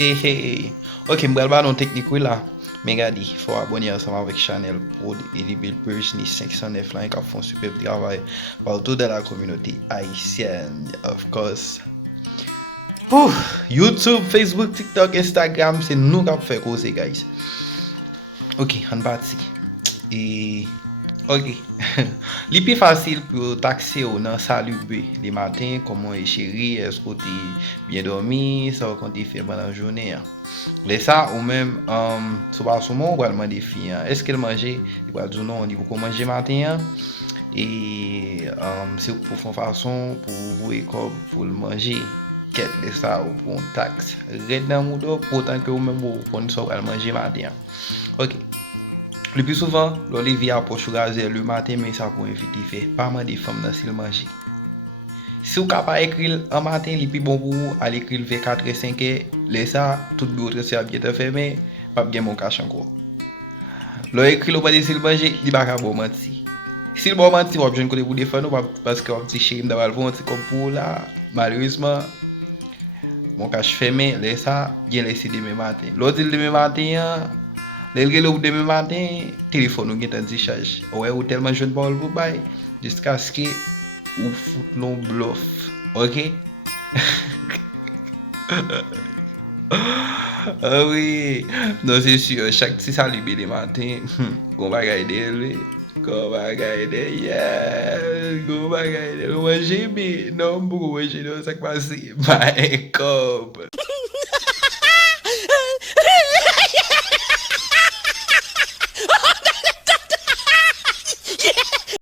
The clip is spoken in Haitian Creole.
Hey, hey. Ok, mwen ba non teknik wè la. Men gadi, fò abonye anseman avèk chanel Prod et li bel Perjni 509 lan kap fon superb travay partout de la kominote haïtienne, of course. YouTube, Facebook, TikTok, Instagram, se nou kap fè kose, guys. Ok, an pati. Ok. Li pi fasil pou takse ou nan salube li matin, komon e chéri, esko te bien dormi, sa wakon te fe banan jounen. Le sa ou men, sou pa souman ou alman defi, eske l manje, li wad zounon, ni wou kon manje matin, se pou fon fason, pou vou ekob, pou l manje, ket le sa ou pou on taxe, red nan moudo, potan ke ou men wou kon sou al manje matin. Ok. Le plus souvent, lò leve approche razé le matin, mais ça pour éviter faire pas mal de femmes dans le manger. Si vous capable écrire en matin, le plus bon pour vous, à l'écrire vers 4 et 5 heures, laissez ça, tout bureau c'est bien fermé, pas bien mon cache encore. Lò écrit le pas de s'il manger, il va pas bon mentir. Si le bon mentir, vous avez côté pour défendre parce que vous petit chéri d'avoir le ventre comme pour là, malheureusement, mon cache fermé, laissez ça, bien laisser demain matin. L'autre demain matin, Lelge ou demain matin, téléphone ou gen tan discharge. Ouais, ou tellement jeune pas pour bail jusqu'à ce que ou fout non bluff. OK? Ah oui. Non, c'est sûr, chaque si ça libère les matins, on va regarder on va regarder, yes, on va regarder. Moi j'ai bien, non, beaucoup, j'ai non, ça passe. Bye, comme.